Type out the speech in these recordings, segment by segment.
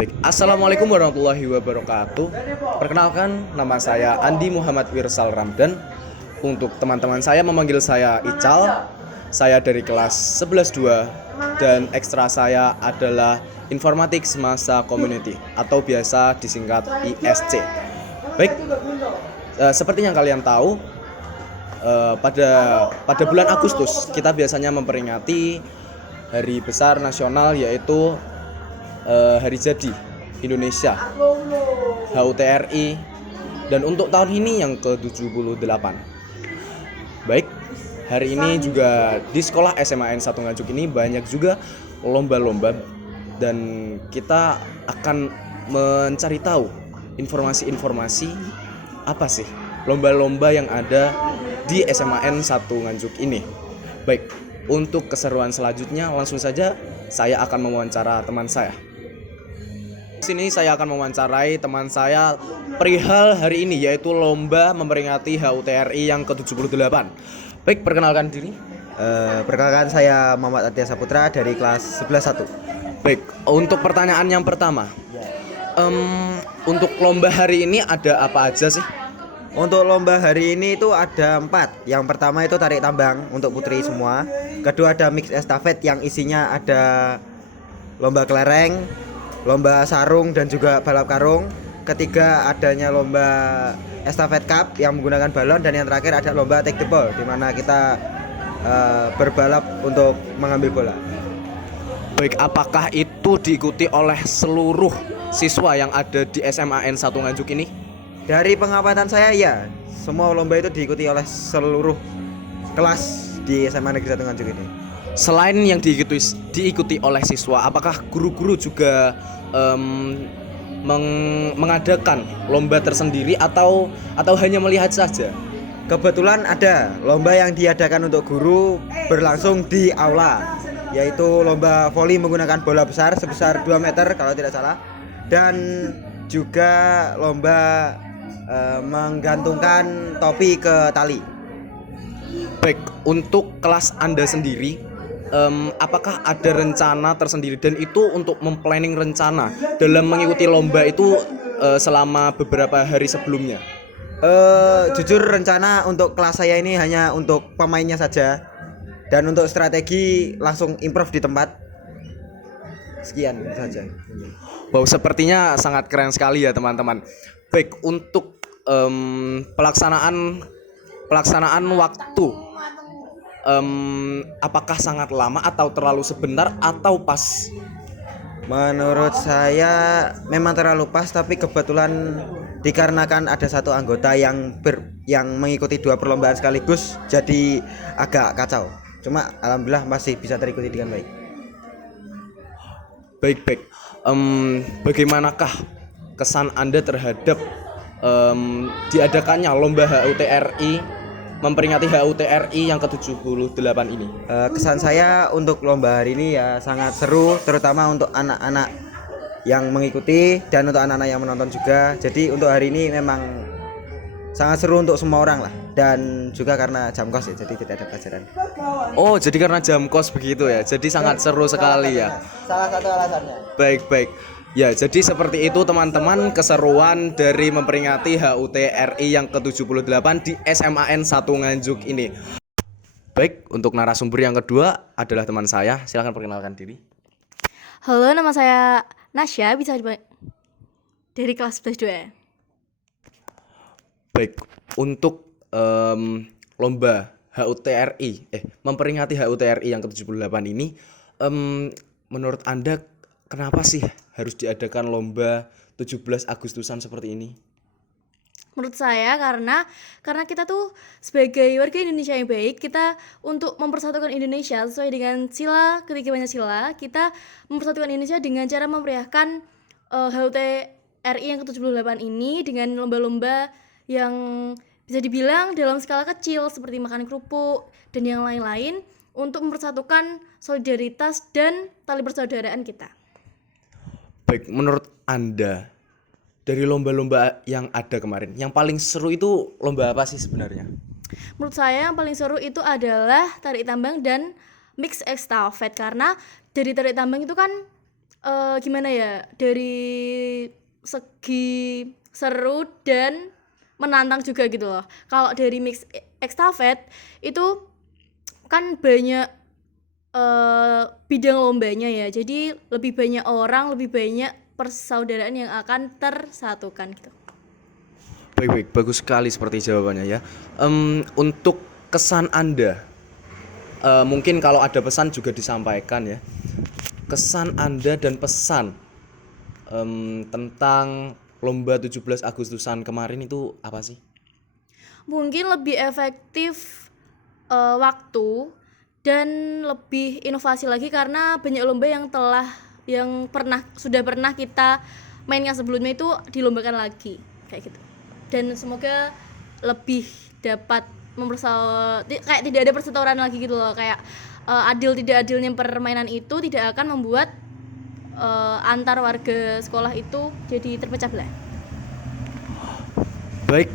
Baik, Assalamualaikum warahmatullahi wabarakatuh. Perkenalkan, nama saya Andi Muhammad Wirsal Ramdan. Untuk teman-teman saya memanggil saya Ical. Saya dari kelas 11-2 dan ekstra saya adalah Informatics Masa Community atau biasa disingkat ISC. Baik, seperti yang kalian tahu, pada bulan Agustus kita biasanya memperingati hari besar nasional, yaitu Hari Jadi Indonesia, HUTRI, dan untuk tahun ini yang ke-78. Baik, hari ini juga di sekolah SMA N1 Nganjuk ini banyak juga lomba-lomba, dan kita akan mencari tahu informasi-informasi apa sih lomba-lomba yang ada di SMA N1 Nganjuk ini. Baik, untuk keseruan selanjutnya langsung saja saya akan mewawancara teman saya. Di sini saya akan mewawancarai teman saya perihal hari ini, yaitu lomba memperingati HUTRI yang ke-78. Baik, perkenalkan diri. Perkenalkan, saya Muhammad Aditya Saputra dari kelas 11-1. Baik, untuk pertanyaan yang pertama, untuk lomba hari ini ada apa aja sih? Untuk lomba hari ini itu ada 4. Yang pertama itu tarik tambang untuk putri semua. Kedua ada mix estafet yang isinya ada lomba kelereng, lomba sarung, dan juga balap karung. Ketiga adanya lomba estafet cup yang menggunakan balon. Dan yang terakhir ada lomba take the ball, di mana kita berbalap untuk mengambil bola. Baik, apakah itu diikuti oleh seluruh siswa yang ada di SMA N1 Nganjuk ini? Dari pengamatan saya, ya, semua lomba itu diikuti oleh seluruh kelas di SMA Negeri 1 Nganjuk ini. Selain yang diikuti oleh siswa, apakah guru-guru juga mengadakan lomba tersendiri atau hanya melihat saja? Kebetulan ada lomba yang diadakan untuk guru berlangsung di aula, yaitu lomba voli menggunakan bola besar sebesar 2 meter kalau tidak salah, dan juga lomba menggantungkan topi ke tali. Baik, untuk kelas Anda sendiri, apakah ada rencana tersendiri, dan itu untuk memplanning rencana dalam mengikuti lomba itu selama beberapa hari sebelumnya? Jujur, rencana untuk kelas saya ini hanya untuk pemainnya saja, dan untuk strategi langsung improve di tempat. Sekian saja. Wow, sepertinya sangat keren sekali ya teman-teman. Baik, untuk pelaksanaan waktu, apakah sangat lama atau terlalu sebentar atau pas? Menurut saya memang terlalu pas, tapi kebetulan dikarenakan ada satu anggota yang mengikuti 2 perlombaan sekaligus, jadi agak kacau. Cuma alhamdulillah masih bisa terikuti dengan baik. Baik. Bagaimanakah kesan Anda terhadap diadakannya lomba HUTRI, memperingati HUTRI yang ke-78 ini? Kesan saya untuk lomba hari ini ya sangat seru, terutama untuk anak-anak yang mengikuti dan untuk anak-anak yang menonton juga. Jadi untuk hari ini memang sangat seru untuk semua orang lah, dan juga karena jam kos ya, jadi tidak ada pelajaran. Oh, jadi karena jam kos begitu ya. Jadi sangat seru sekali ya. Salah satu alasannya. Baik. Ya, jadi seperti itu teman-teman keseruan dari memperingati HUTRI yang ke-78 di SMA N1 Nganjuk ini. Baik, untuk narasumber yang kedua adalah teman saya. Silakan perkenalkan diri. Halo, nama saya Nasya, dari kelas 11-2. Baik, untuk lomba HUTRI, memperingati HUTRI yang ke-78 ini, menurut Anda kenapa sih harus diadakan lomba 17 Agustusan seperti ini? Menurut saya karena kita tuh sebagai warga Indonesia yang baik, kita untuk mempersatukan Indonesia sesuai dengan sila ketiga Pancasila, kita mempersatukan Indonesia dengan cara memeriahkan HUTRI yang ke-78 ini dengan lomba-lomba yang bisa dibilang dalam skala kecil seperti makan kerupuk dan yang lain-lain, untuk mempersatukan solidaritas dan tali persaudaraan kita. Baik, menurut Anda dari lomba-lomba yang ada kemarin, yang paling seru itu lomba apa sih sebenarnya? Menurut saya yang paling seru itu adalah tarik tambang dan mix estafet, karena dari tarik tambang itu kan gimana ya, dari segi seru dan menantang juga gitu loh. Kalau dari mix estafet itu kan banyak bidang lombanya ya, jadi lebih banyak orang, lebih banyak persaudaraan yang akan tersatukan gitu. Baik, bagus sekali seperti jawabannya ya. Untuk kesan Anda, mungkin kalau ada pesan juga disampaikan ya. Kesan Anda dan pesan tentang lomba 17 Agustusan kemarin itu apa sih? Mungkin lebih efektif waktu dan lebih inovasi lagi karena banyak lomba yang sudah pernah kita mainkan sebelumnya itu dilombakan lagi kayak gitu. Dan semoga lebih dapat kayak tidak ada perseteruan lagi gitu loh, kayak adil tidak adilnya permainan itu tidak akan membuat antar warga sekolah itu jadi terpecah belah. Baik,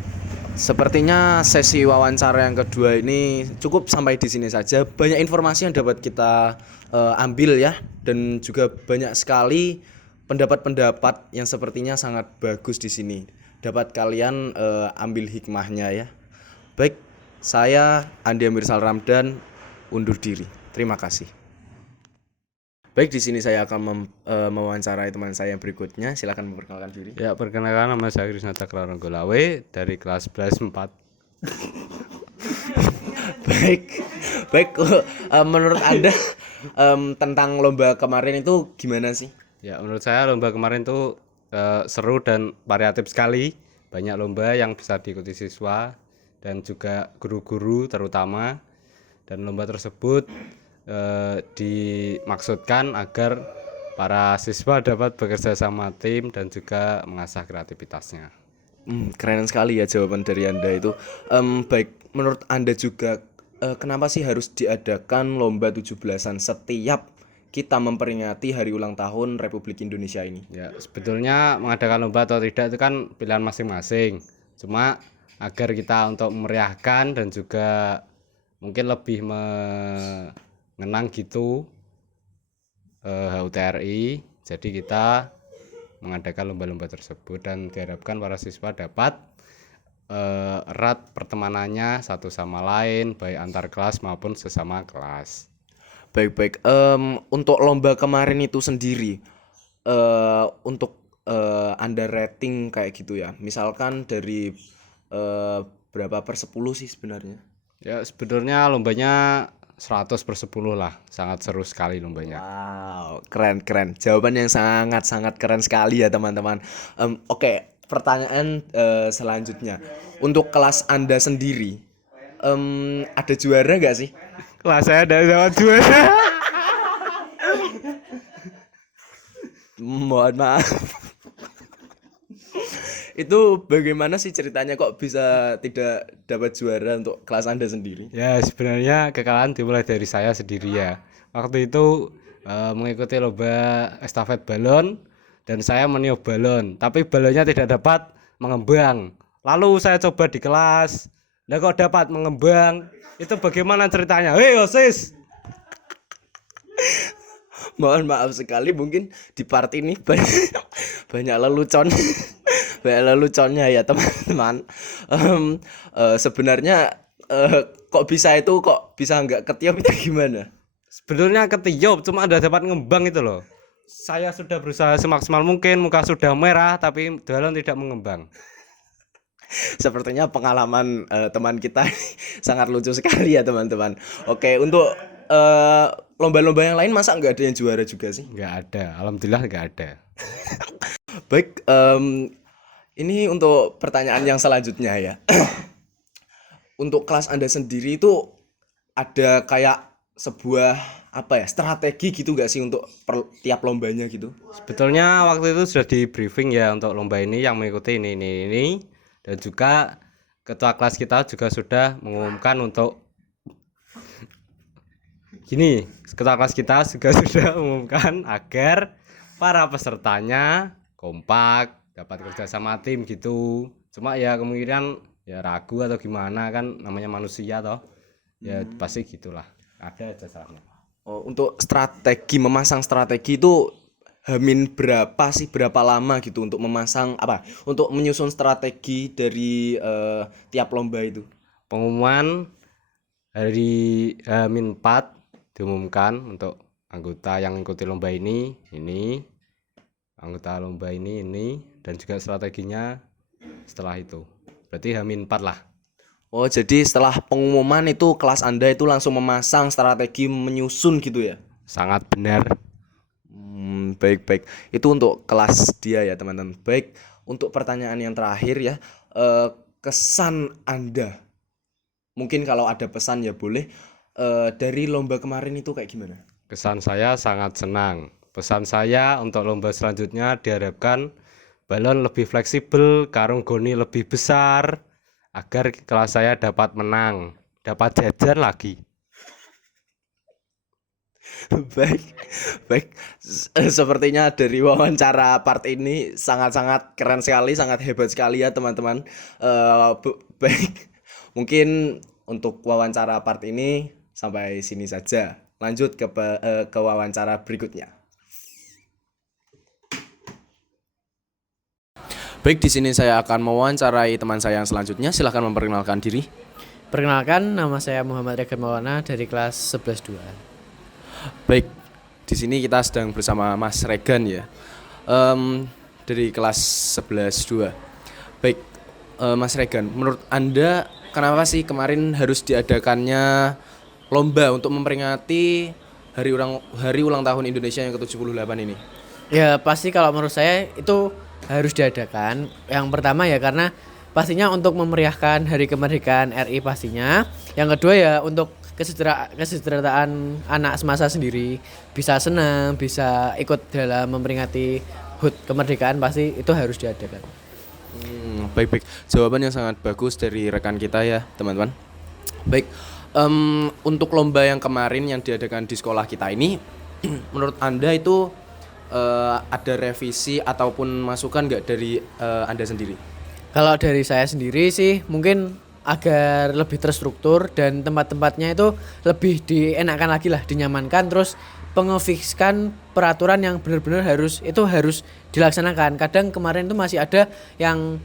sepertinya sesi wawancara yang kedua ini cukup sampai di sini saja. Banyak informasi yang dapat kita ambil ya, dan juga banyak sekali pendapat-pendapat yang sepertinya sangat bagus di sini. Dapat kalian ambil hikmahnya ya. Baik, saya Andi Amirsal Ramdan undur diri. Terima kasih. Baik, di sini saya akan mewawancarai teman saya yang berikutnya. Silakan memperkenalkan diri. Ya, perkenalkan, nama saya Krisna Cakra Ronggolawe dari kelas 11 4. Baik. Menurut Anda tentang lomba kemarin itu gimana sih? Ya, menurut saya lomba kemarin tuh seru dan variatif sekali. Banyak lomba yang bisa diikuti siswa dan juga guru-guru terutama. Dan lomba tersebut dimaksudkan agar para siswa dapat bekerja sama tim dan juga mengasah kreativitasnya. Keren sekali ya jawaban dari Anda itu. Baik, menurut Anda juga kenapa sih harus diadakan lomba 17-an setiap kita memperingati hari ulang tahun Republik Indonesia ini? Ya, sebetulnya mengadakan lomba atau tidak itu kan pilihan masing-masing. Cuma agar kita untuk memeriahkan dan juga mungkin lebih mengenang gitu HUTRI. Jadi kita mengadakan lomba-lomba tersebut dan diharapkan para siswa dapat erat pertemanannya satu sama lain, baik antar kelas maupun sesama kelas. Baik. Untuk lomba kemarin itu sendiri, untuk Anda rating kayak gitu ya. Misalkan dari berapa per 10 sih sebenarnya? Ya, sebetulnya lombanya 100/10 lah. Sangat seru sekali lombanya. Wow, keren. Jawaban yang sangat keren sekali ya teman-teman. Oke, pertanyaan selanjutnya. Untuk kelas Anda sendiri, ada juara nggak sih? Kelas saya ada sama juara. Mohon maaf. Itu bagaimana sih ceritanya kok bisa tidak dapat juara untuk kelas Anda sendiri? Ya, sebenarnya kekalahan dimulai dari saya sendiri ya. Waktu itu mengikuti lomba estafet balon dan saya meniup balon, tapi balonnya tidak dapat mengembang. Lalu saya coba di kelas, lah kok dapat mengembang. Itu bagaimana ceritanya? Hei OSIS. Mohon maaf sekali, mungkin di part ini banyak leluconnya ya teman-teman. Sebenarnya kok bisa nggak ketiup itu gimana? Sebetulnya ketiup, cuma ada dapat ngembang itu loh. Saya sudah berusaha semaksimal mungkin, muka sudah merah tapi balon tidak mengembang. Sepertinya pengalaman teman kita sangat lucu sekali ya teman-teman. Oke, untuk lomba-lomba yang lain masa nggak ada yang juara juga sih? Nggak ada, alhamdulillah nggak ada. Baik, ini untuk pertanyaan yang selanjutnya ya. Untuk kelas Anda sendiri itu ada kayak sebuah strategi gitu gak sih untuk tiap lombanya gitu? Sebetulnya waktu itu sudah di briefing ya untuk lomba ini yang mengikuti ini. Dan juga ketua kelas kita juga sudah mengumumkan untuk ketua kelas kita juga sudah mengumumkan agar para pesertanya kompak, dapat kerja sama tim gitu. Cuma ya kemungkinan ya ragu atau gimana, kan namanya manusia toh. Ya pasti gitulah. Ada aja salahnya. Oh, untuk memasang strategi itu Hamin berapa sih, berapa lama gitu untuk memasang apa? Untuk menyusun strategi dari tiap lomba itu. Pengumuman hari H-4 diumumkan untuk anggota yang ikuti lomba ini, anggota lomba ini, dan juga strateginya setelah itu. Berarti H-4 lah. Oh, jadi setelah pengumuman itu kelas Anda itu langsung memasang strategi menyusun gitu ya? Sangat benar. Baik-baik. Itu untuk kelas dia ya, teman-teman. Baik, untuk pertanyaan yang terakhir ya, kesan Anda. Mungkin kalau ada pesan ya boleh. Dari lomba kemarin itu kayak gimana? Kesan saya sangat senang. Pesan saya untuk lomba selanjutnya diharapkan balon lebih fleksibel, karung goni lebih besar, agar kelas saya dapat menang, dapat jajan lagi. Baik, baik. Sepertinya dari wawancara part ini sangat-sangat keren sekali, sangat hebat sekali ya teman-teman. Baik, mungkin untuk wawancara part ini sampai sini saja. Lanjut ke wawancara berikutnya. Baik, di sini saya akan mewawancarai teman saya yang selanjutnya. Silahkan memperkenalkan diri. Perkenalkan, nama saya Muhammad Regan Maulana dari kelas 11-2. Baik, di sini kita sedang bersama Mas Regan ya, dari kelas 11-2. Baik, Mas Regan, menurut Anda kenapa sih kemarin harus diadakannya lomba untuk memperingati hari ulang tahun Indonesia yang ke-78 ini? Ya pasti kalau menurut saya itu harus diadakan. Yang pertama ya karena pastinya untuk memeriahkan hari kemerdekaan RI pastinya. Yang kedua ya untuk kesejahteraan anak semasa sendiri, bisa senang, bisa ikut dalam memperingati HUT kemerdekaan, pasti itu harus diadakan. Baik-baik, jawaban yang sangat bagus dari rekan kita ya teman-teman. Baik, untuk lomba yang kemarin yang diadakan di sekolah kita ini, menurut Anda itu ada revisi ataupun masukan nggak dari Anda sendiri? Kalau dari saya sendiri sih mungkin agar lebih terstruktur dan tempat-tempatnya itu lebih dienakkan lagi lah, dinyamankan, terus pengefikskan peraturan yang benar-benar harus dilaksanakan. Kadang kemarin itu masih ada yang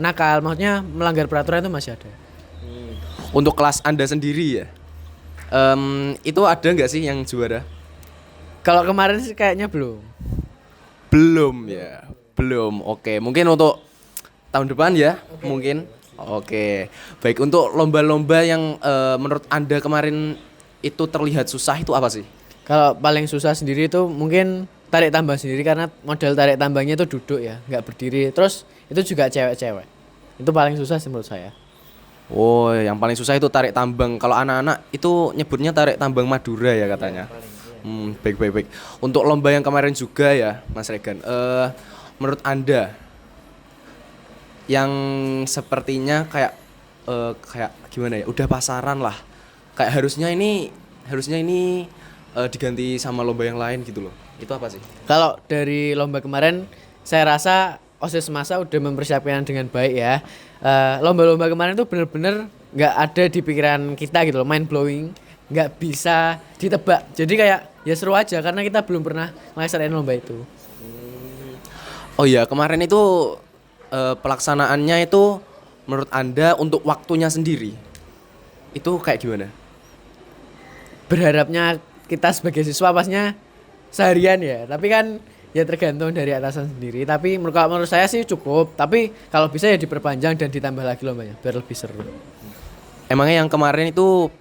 nakal, maksudnya melanggar peraturan itu masih ada. Untuk kelas Anda sendiri ya, itu ada nggak sih yang juara? Kalau kemarin sih kayaknya belum. Belum ya, belum. Oke, mungkin untuk tahun depan ya, mungkin. Oke, baik. Untuk lomba-lomba yang menurut Anda kemarin itu terlihat susah itu apa sih? Kalau paling susah sendiri itu mungkin tarik tambang sendiri, karena model tarik tambangnya itu duduk ya, nggak berdiri. Terus itu juga cewek-cewek. Itu paling susah sih menurut saya. Oh, yang paling susah itu tarik tambang. Kalau anak-anak itu nyebutnya tarik tambang Madura ya katanya. Baik. Untuk lomba yang kemarin juga ya, Mas Regan. Menurut Anda yang sepertinya kayak gimana ya? Udah pasaran lah. Kayak harusnya ini diganti sama lomba yang lain gitu loh. Itu apa sih? Kalau dari lomba kemarin saya rasa OSIS masa udah mempersiapkan dengan baik ya. Lomba-lomba kemarin tuh bener-bener nggak ada di pikiran kita gitu loh, mind blowing, nggak bisa ditebak. Jadi kayak ya seru aja karena kita belum pernah ngelaksanain lomba itu. Oh iya, kemarin itu pelaksanaannya itu menurut Anda untuk waktunya sendiri itu kayak gimana? Berharapnya kita sebagai siswa pasnya seharian ya, tapi kan ya tergantung dari atasan sendiri. Tapi menurut saya sih cukup, tapi kalau bisa ya diperpanjang dan ditambah lagi lombanya biar lebih seru. Emangnya yang kemarin itu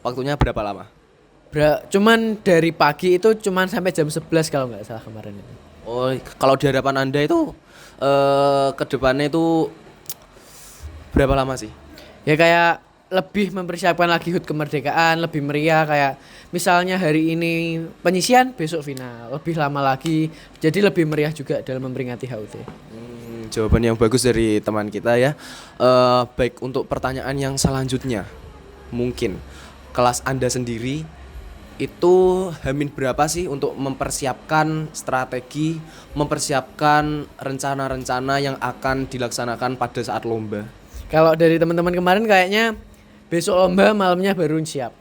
waktunya berapa lama? Cuman dari pagi itu cuman sampai jam 11 kalau nggak salah kemarin itu. Oh, kalau di hadapan Anda itu ke depannya itu berapa lama sih? Ya kayak lebih mempersiapkan lagi HUT kemerdekaan, lebih meriah, kayak misalnya hari ini penyisian, besok final, lebih lama lagi. Jadi lebih meriah juga dalam memperingati HUT. Jawaban yang bagus dari teman kita ya. Baik, untuk pertanyaan yang selanjutnya, mungkin kelas Anda sendiri itu hamin berapa sih untuk mempersiapkan strategi, mempersiapkan rencana-rencana yang akan dilaksanakan pada saat lomba? Kalau dari teman-teman kemarin kayaknya besok lomba malamnya baru siap.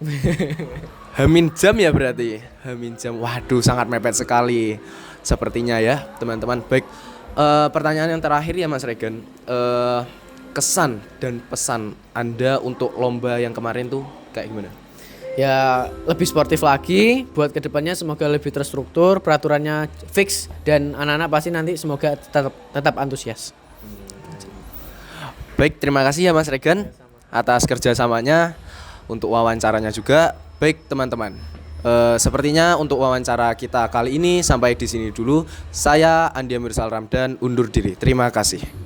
Hamin jam ya berarti. Hamin jam. Waduh, sangat mepet sekali. Sepertinya ya, teman-teman. Baik. Pertanyaan yang terakhir ya Mas Regen. Kesan dan pesan Anda untuk lomba yang kemarin tuh kayak gimana? Ya lebih sportif lagi buat kedepannya, semoga lebih terstruktur, peraturannya fix, dan anak-anak pasti nanti semoga tetap antusias. Baik, terima kasih ya Mas Regen atas kerjasamanya, untuk wawancaranya juga. Baik teman-teman, sepertinya untuk wawancara kita kali ini sampai di sini dulu. Saya Andi Amirsal Ramdan undur diri. Terima kasih.